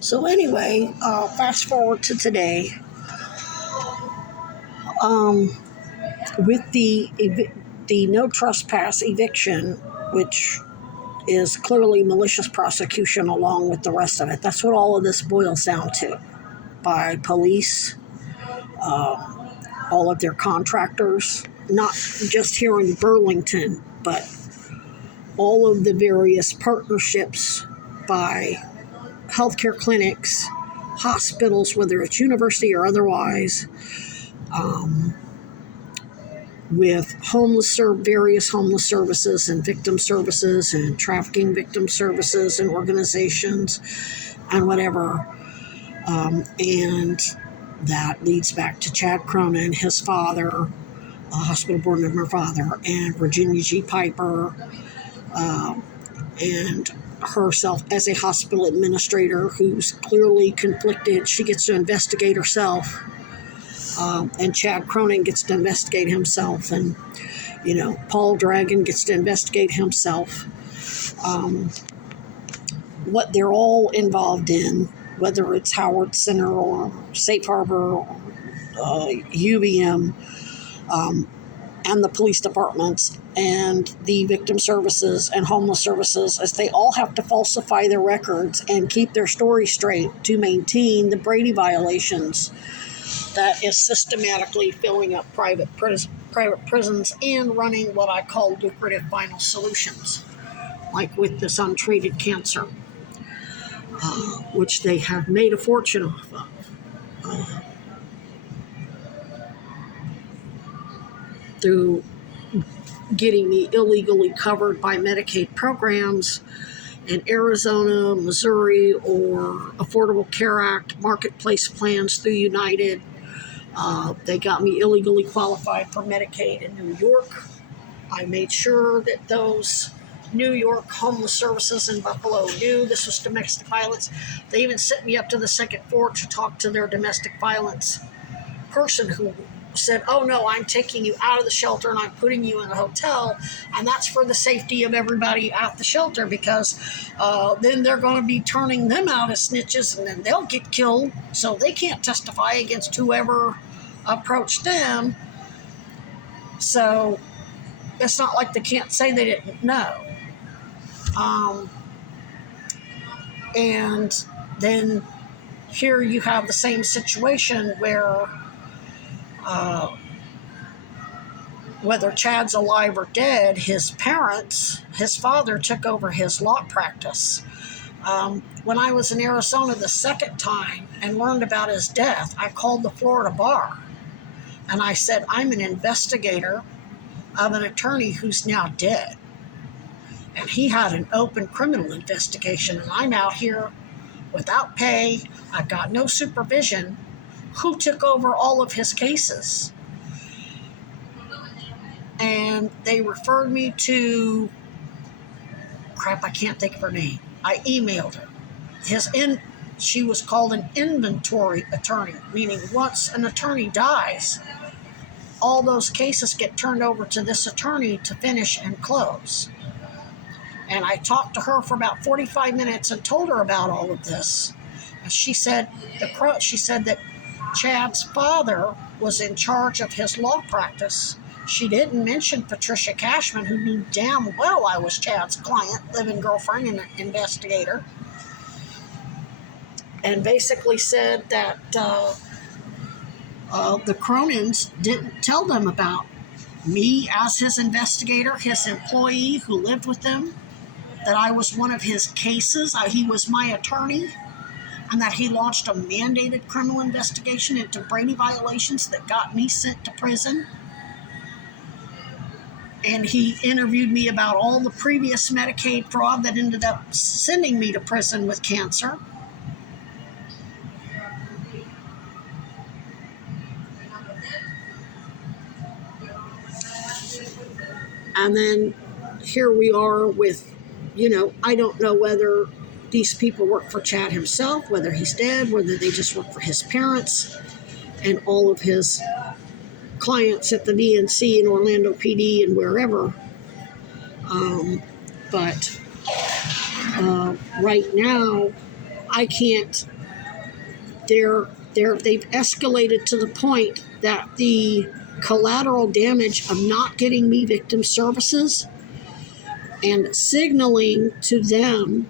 So anyway, fast forward to today. Um, with the no trespass eviction, which is clearly malicious prosecution along with the rest of it. That's what all of this boils down to. By police, all of their contractors, not just here in Burlington, but all of the various partnerships by healthcare clinics, hospitals, whether it's university or otherwise, um, with various homeless services and victim services and trafficking victim services and organizations and whatever. And that leads back to Chad Cronin, his father, a hospital board member father, and Virginia G. Piper, and herself as a hospital administrator who's clearly conflicted. She gets to investigate herself, and Chad Cronin gets to investigate himself, and Paul Dragon gets to investigate himself. What they're all involved in, whether it's Howard Center or Safe Harbor or UVM, and the police departments and the victim services and homeless services, as they all have to falsify their records and keep their story straight to maintain the Brady violations that is systematically filling up private prisons and running what I call lucrative final solutions, like with this untreated cancer, which they have made a fortune off of. Through getting me illegally covered by Medicaid programs in Arizona, Missouri, or Affordable Care Act marketplace plans through United. They got me illegally qualified for Medicaid in New York. I made sure that those New York homeless services in Buffalo knew this was domestic violence. They even sent me up to the second floor to talk to their domestic violence person, who said, "Oh no, I'm taking you out of the shelter and I'm putting you in a hotel, and that's for the safety of everybody at the shelter, because then they're going to be turning them out as snitches, and then they'll get killed, so they can't testify against whoever approached them. So it's not like they can't say they didn't know." And then here you have the same situation where whether Chad's alive or dead, his father took over his law practice. When I was in Arizona the second time and learned about his death, I called the Florida bar and I said, "I'm an investigator of an attorney who's now dead. And he had an open criminal investigation, and I'm out here without pay. I've got no supervision. Who took over all of his cases?" And they referred me to, I can't think of her name. I emailed her. She was called an inventory attorney, meaning once an attorney dies, all those cases get turned over to this attorney to finish and close. And I talked to her for about 45 minutes and told her about all of this. And she said that Chad's father was in charge of his law practice. She didn't mention Patricia Cashman, who knew damn well I was Chad's client, live-in girlfriend, and investigator. And basically said that the Cronins didn't tell them about me as his investigator, his employee who lived with them, that I was one of his cases, he was my attorney, and that he launched a mandated criminal investigation into Brady violations that got me sent to prison. And he interviewed me about all the previous Medicaid fraud that ended up sending me to prison with cancer. And then here we are with, I don't know whether these people work for Chad himself, whether he's dead, whether they just work for his parents and all of his clients at the DNC and Orlando PD and wherever. But right now, I can't. They've escalated to the point that the collateral damage of not getting me victim services and signaling to them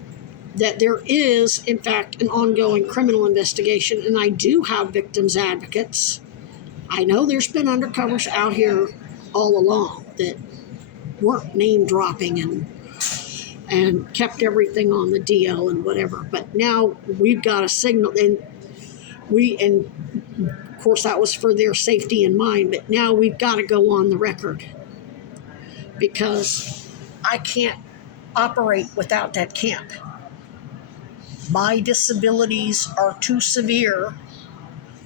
that there is, in fact, an ongoing criminal investigation, and I do have victims advocates. I know there's been undercovers out here all along that weren't name dropping and kept everything on the DL and whatever. But now we've got a signal, and of course that was for their safety in mind. But now we've got to go on the record because I can't operate without that camp. My disabilities are too severe.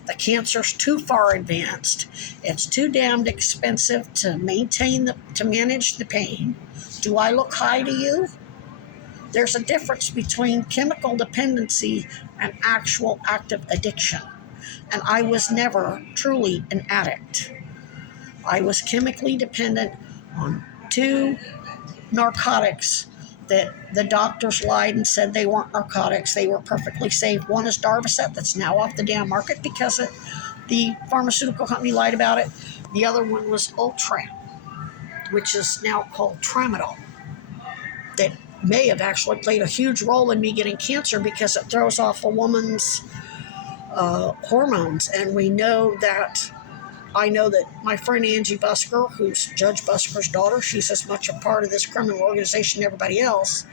The cancer's too far advanced. It's too damned expensive to manage the pain. Do I look high to you? There's a difference between chemical dependency and actual active addiction. And I was never truly an addict. I was chemically dependent on 2 narcotics that the doctors lied and said they weren't narcotics. They were perfectly safe. One is Darvocet, that's now off the damn market because the pharmaceutical company lied about it. The other one was Ultram, which is now called Tramadol, that may have actually played a huge role in me getting cancer because it throws off a woman's hormones. And I know that my friend Angie Busker, who's Judge Busker's daughter, she's as much a part of this criminal organization as everybody else.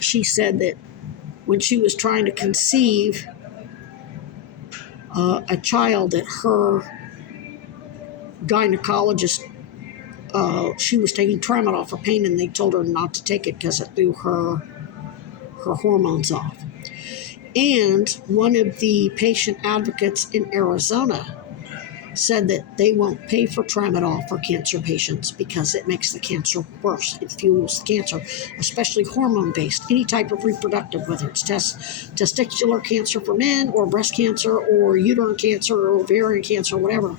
She said that when she was trying to conceive a child, that her gynecologist, she was taking Tramadol for pain, and they told her not to take it because it threw her hormones off. And one of the patient advocates in Arizona said that they won't pay for Tramadol for cancer patients because it makes the cancer worse. It fuels the cancer, especially hormone-based, any type of reproductive, whether it's testicular cancer for men or breast cancer or uterine cancer or ovarian cancer, whatever.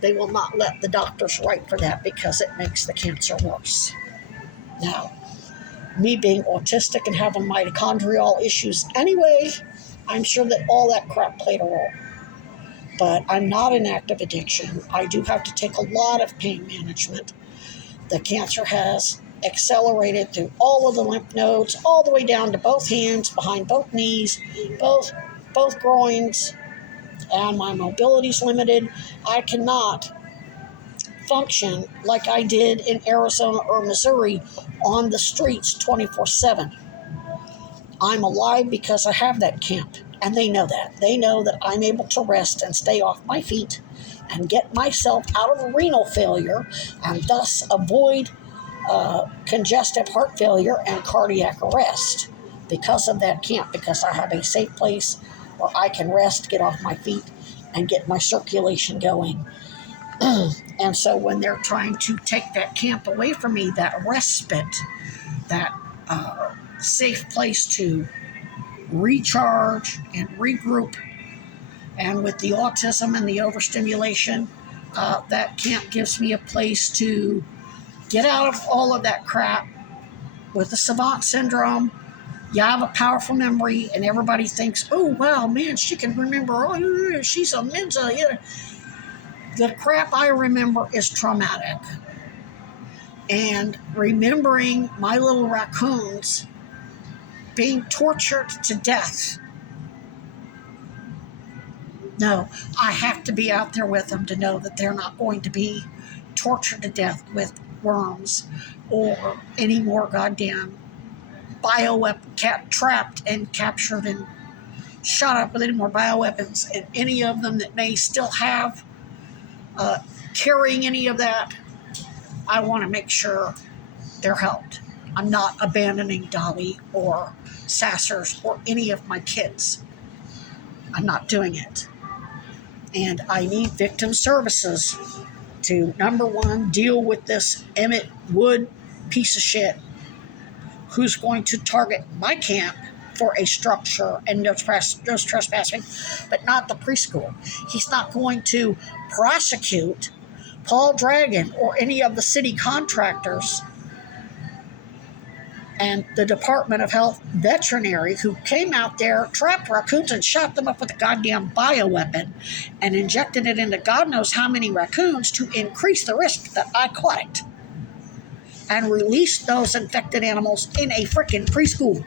They will not let the doctors write for that because it makes the cancer worse. Now, me being autistic and having mitochondrial issues anyway, I'm sure that all that crap played a role. But I'm not in active addiction. I do have to take a lot of pain management. The cancer has accelerated through all of the lymph nodes, all the way down to both hands, behind both knees, both groins, and my mobility's limited. I cannot function like I did in Arizona or Missouri on the streets 24/7. I'm alive because I have that camp. And they know that. They know that I'm able to rest and stay off my feet and get myself out of renal failure and thus avoid congestive heart failure and cardiac arrest because of that camp, because I have a safe place where I can rest, get off my feet, and get my circulation going. And so when they're trying to take that camp away from me, that respite, that safe place to recharge and regroup, and with the autism and the overstimulation, that camp gives me a place to get out of all of that crap. With the savant syndrome, you have a powerful memory, and everybody thinks, oh wow, man, she can remember, oh, she's a ninja. Yeah. The crap I remember is traumatic, and remembering my little raccoons being tortured to death. No, I have to be out there with them to know that they're not going to be tortured to death with worms or any more goddamn bioweapon trapped and captured and shot up with any more bioweapons, and any of them that may still have carrying any of that. I want to make sure they're helped. I'm not abandoning Dolly or Sassers or any of my kids. I'm not doing it. And I need victim services to, number one, deal with this Emmett Wood piece of shit who's going to target my camp for a structure and no trespassing, but not the preschool. He's not going to prosecute Paul Dragon or any of the city contractors And the Department of Health veterinary who came out there, trapped raccoons, and shot them up with a goddamn bioweapon and injected it into God knows how many raccoons to increase the risk that I caught it. And released those infected animals in a frickin' preschool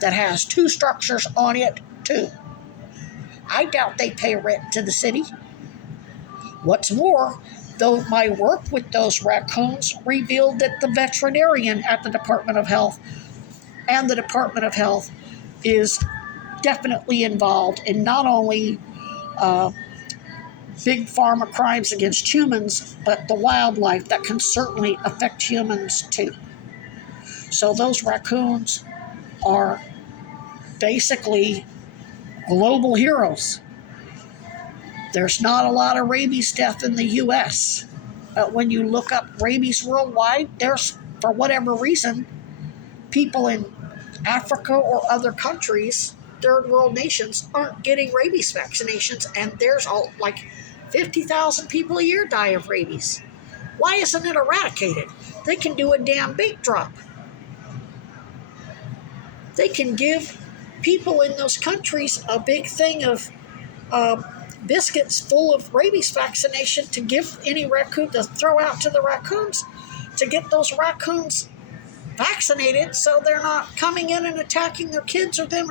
that has 2 structures on it, too. I doubt they pay rent to the city. What's more, though my work with those raccoons revealed that the veterinarian at the Department of Health and the Department of Health is definitely involved in not only big pharma crimes against humans, but the wildlife that can certainly affect humans too. So those raccoons are basically global heroes. There's not a lot of rabies death in the U.S., but when you look up rabies worldwide, there's, for whatever reason, people in Africa or other countries, third world nations, aren't getting rabies vaccinations, and there's like 50,000 people a year die of rabies. Why isn't it eradicated? They can do a damn bait drop. They can give people in those countries a big thing of biscuits full of rabies vaccination to give any raccoon to throw out to the raccoons to get those raccoons vaccinated so they're not coming in and attacking their kids or them.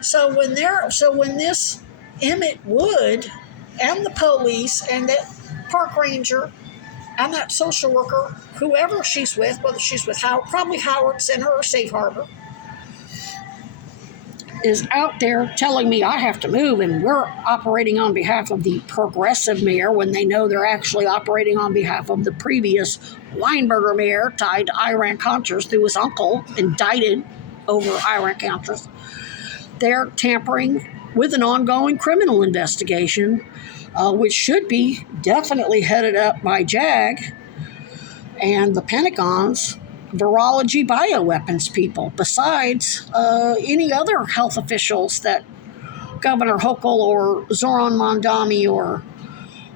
So when this Emmett Wood and the police and that park ranger and that social worker, whoever she's with, whether she's with probably Howard Center or Safe Harbor, is out there telling me I have to move and we're operating on behalf of the progressive mayor when they know they're actually operating on behalf of the previous Weinberger mayor tied to Iran-Contras through his uncle, indicted over Iran-Contras. They're tampering with an ongoing criminal investigation, which should be definitely headed up by JAG and the Pentagon's virology bioweapons people, besides any other health officials that Governor Hochul or Zoran Mondani, or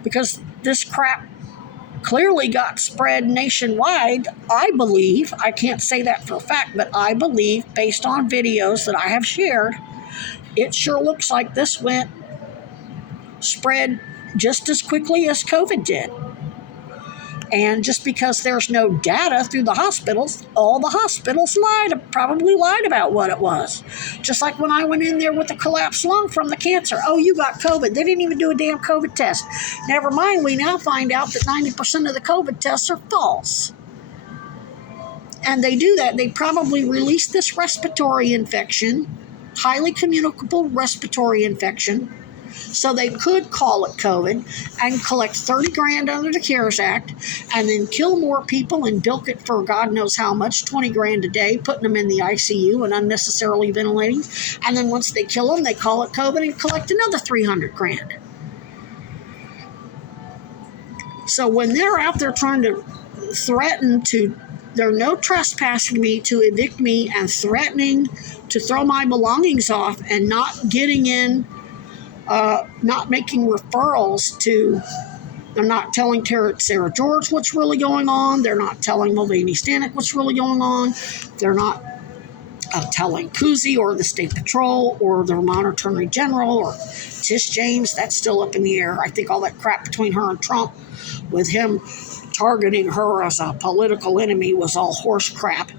because this crap clearly got spread nationwide. I believe, I can't say that for a fact, but I believe, based on videos that I have shared, it sure looks like this spread just as quickly as COVID did. And just because there's no data through the hospitals, all the hospitals probably lied about what it was. Just like when I went in there with a collapsed lung from the cancer. Oh, you got COVID. They didn't even do a damn COVID test. Never mind, we now find out that 90% of the COVID tests are false. And they do that. They probably released this respiratory infection, highly communicable respiratory infection, so they could call it COVID and collect $30,000 under the CARES Act and then kill more people and bilk it for God knows how much, $20,000 a day, putting them in the ICU and unnecessarily ventilating. And then once they kill them, they call it COVID and collect another $300,000. So when they're out there trying to threaten to, they're no trespassing me, to evict me and threatening to throw my belongings off and not getting in, not making referrals to, they're not telling Sarah George what's really going on. They're not telling Mulvaney Stanek what's really going on. They're not telling Cousy or the State Patrol or the Vermont Attorney General or Tish James. That's still up in the air. I think all that crap between her and Trump with him targeting her as a political enemy was all horse crap.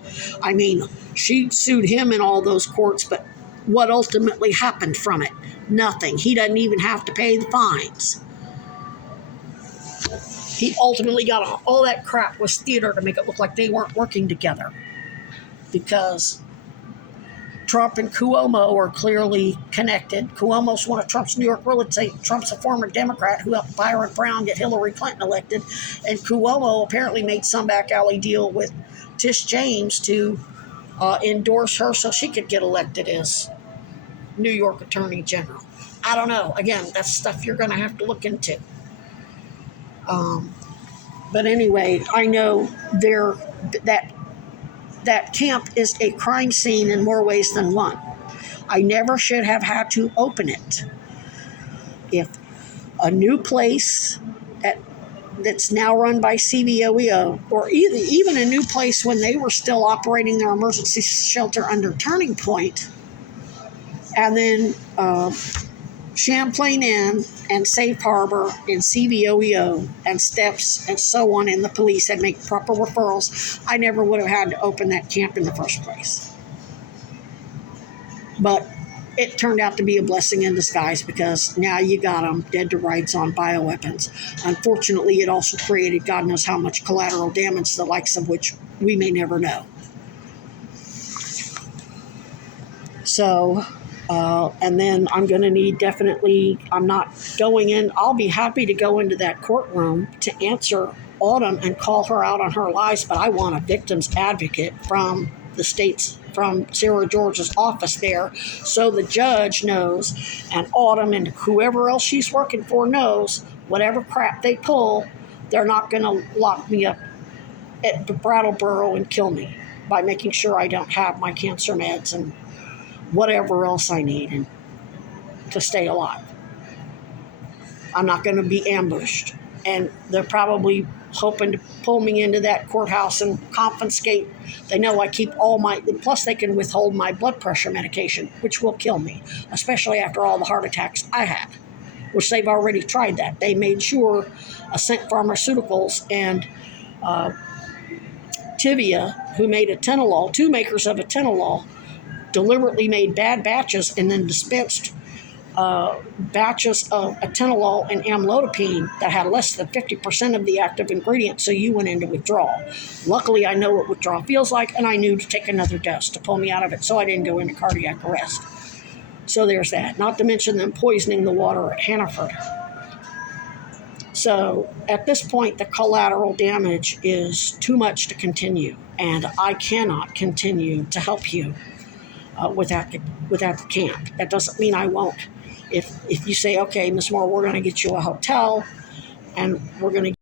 I mean, she sued him in all those courts, but what ultimately happened from it? Nothing. He doesn't even have to pay the fines. He ultimately got all that crap was theater to make it look like they weren't working together, because Trump and Cuomo are clearly connected. Cuomo's one of Trump's New York real estate. Trump's a former Democrat who helped Byron Brown get Hillary Clinton elected. And Cuomo apparently made some back alley deal with Tish James to endorse her so she could get elected as New York Attorney General. I don't know. Again, that's stuff you're going to have to look into. But anyway, I know that camp is a crime scene in more ways than one. I never should have had to open it. If a new place that's now run by CVOEO, or even a new place when they were still operating their emergency shelter under Turning Point, and then Champlain Inn and Safe Harbor and CVOEO and Steps and so on, and the police had made proper referrals, I never would have had to open that camp in the first place. But it turned out to be a blessing in disguise, because now you got them dead to rights on bioweapons. Unfortunately, it also created God knows how much collateral damage, the likes of which we may never know. So, and then I'm going to need I'm not going in, I'll be happy to go into that courtroom to answer Autumn and call her out on her lies, but I want a victim's advocate from from Sarah George's office there, so the judge knows, and Autumn and whoever else she's working for knows, whatever crap they pull, they're not going to lock me up at Brattleboro and kill me by making sure I don't have my cancer meds and whatever else I need to stay alive. I'm not going to be ambushed. And they're probably hoping to pull me into that courthouse and confiscate. They know I keep plus they can withhold my blood pressure medication, which will kill me, especially after all the heart attacks I had, which they've already tried that. They made sure Ascent Pharmaceuticals and Tivia, who made atenolol, two makers of atenolol, deliberately made bad batches and then dispensed batches of atenolol and amlodipine that had less than 50% of the active ingredient, so you went into withdrawal. Luckily, I know what withdrawal feels like, and I knew to take another dose to pull me out of it, so I didn't go into cardiac arrest. So there's that. Not to mention them poisoning the water at Hannaford. So at this point, the collateral damage is too much to continue, and I cannot continue to help you without the camp. That doesn't mean I won't. If you say, okay, Ms. Moore, we're going to get you a hotel and we're going to